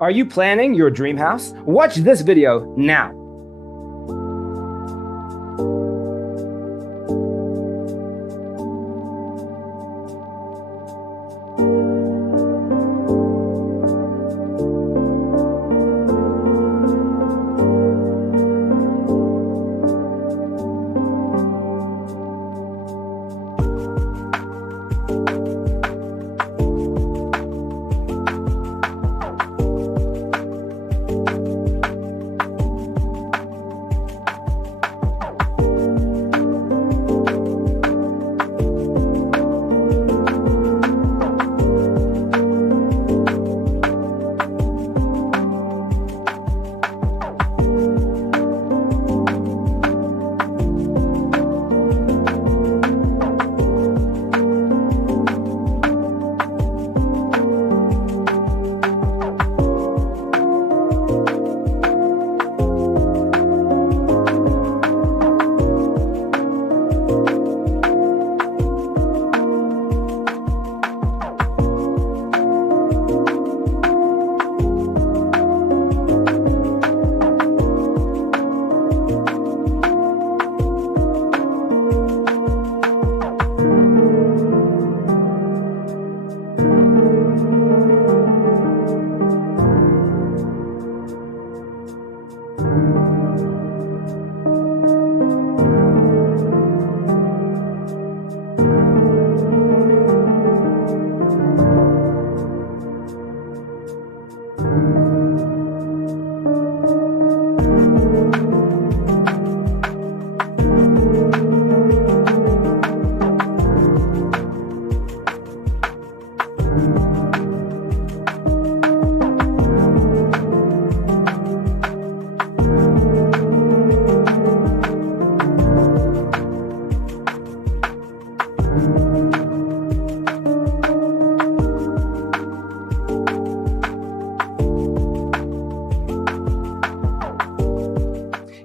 Are you planning your dream house? Watch this video now.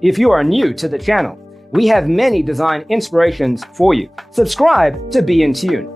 If you are new to the channel, we have many design inspirations for you. Subscribe to be in tune.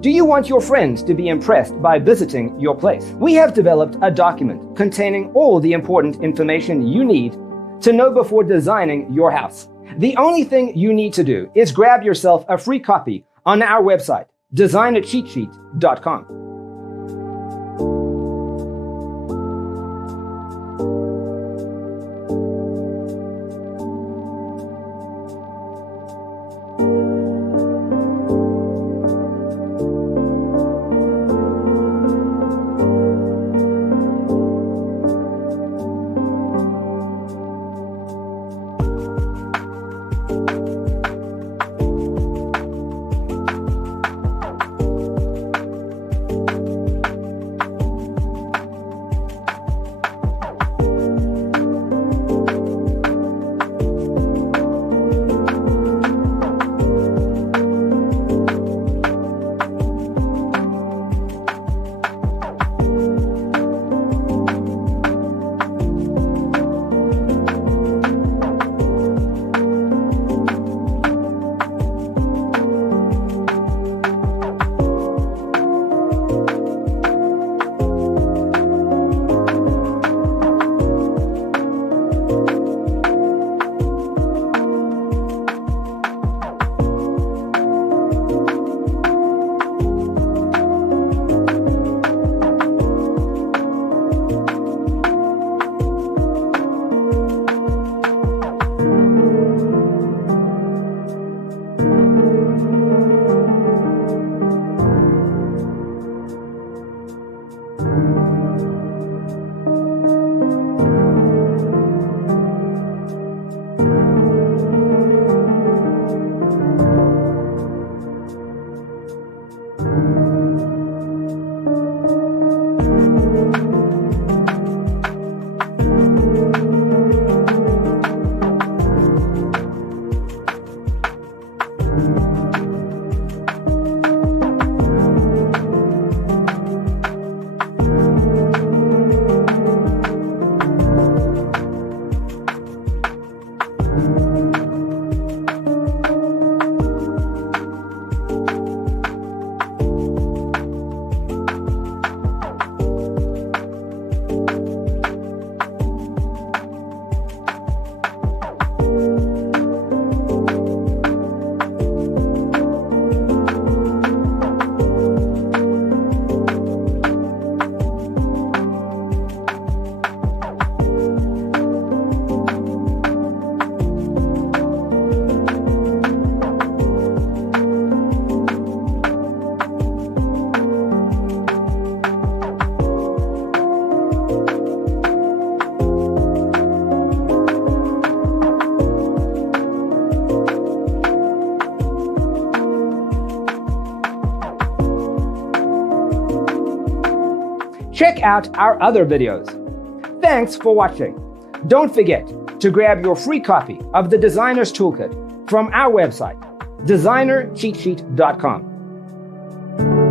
Do you want your friends to be impressed by visiting your place? We have developed a document containing all the important information you need to know before designing your house. The only thing you need to do is grab yourself a free copy on our website, designercheatsheet.com. Check out our other videos. Thanks for watching. Don't forget to grab your free copy of the Designer's Toolkit from our website, designercheatsheet.com.